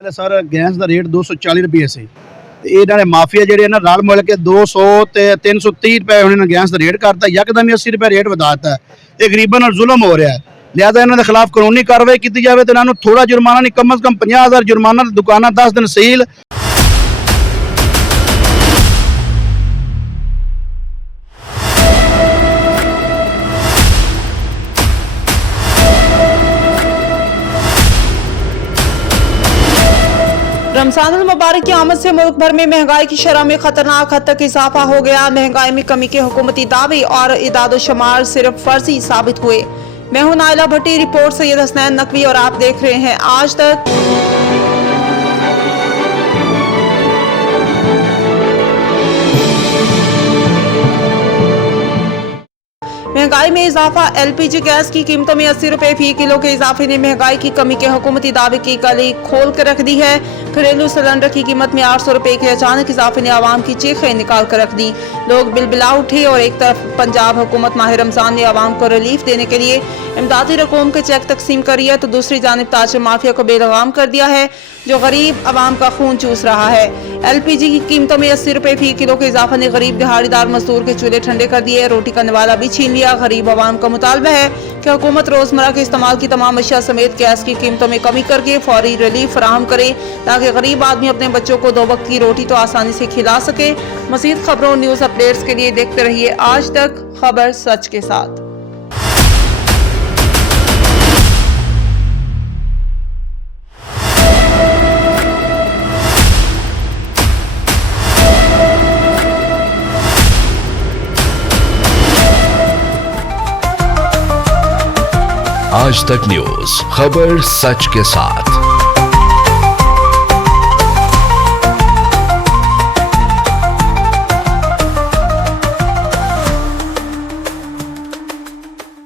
Sir gas का rate 240 रुपये से इन्होंने माफिया जेडे ना रल मिल के 200 ते 330 रुपए उन्होंने गैस का रेट करता, यकदम 80 रुपए रेट बताता है। ये गरीबों नाल जुल्म हो रहा है, लिहाजा इन्होंने खिलाफ कानूनी कार्रवाई की जाए तो इन्होंने थोड़ा जुर्माना नहीं, कम से कम 50,000 जुर्माना, दुकाना 10 दिन सील। रमजानुल मुबारक की आमद से मुल्क भर में महंगाई की शरह में खतरनाक हद तक इजाफा हो गया। महंगाई में कमी के हुकूमती दावे और इदादो शुमार सिर्फ फर्जी साबित हुए। मैं हूं नाइला भट्टी, रिपोर्ट सैयद हसनैन नकवी और आप देख रहे हैं आज तक। महंगाई में इजाफा, एलपीजी गैस की कीमतों में 80 रुपए फी किलो के इजाफे ने महंगाई की कमी के हुकूमती दावे की कली खोल कर रख दी है। घरेलू सिलेंडर की कीमत में 800 रुपए के अचानक इजाफे ने आवाम की चीखें निकाल कर रख दी। लोग बिलबिला उठे और एक तरफ पंजाब हुकूमत माह रमजान ने आवाम को रिलीफ देने के लिए इमदादी रकूम के चेक तकसीम करी है, तो दूसरी जानिब ताजर माफिया को बेलगाम कर दिया है जो गरीब आवाम का खून चूस रहा है। एलपीजी की कीमतों में 80 रुपए फी किलो के इजाफे ने गरीब दिहाड़ीदार मजदूर के चूल्हे ठंडे कर दिए, रोटी का निवाला भी छीन लिया। गरीब आवाम का मुतालबा है कि हुकूमत रोजमर्रा के इस्तेमाल की तमाम अशिया समेत गैस की कीमतों में कमी करके फौरी रिलीफ फराहम करे ताकि गरीब आदमी अपने बच्चों को 2 वक्त की रोटी तो आसानी से खिला सके। मज़ीद खबरों और न्यूज अपडेट्स के लिए देखते रहिए आज तक, खबर सच के साथ। आज तक न्यूज, खबर सच के साथ।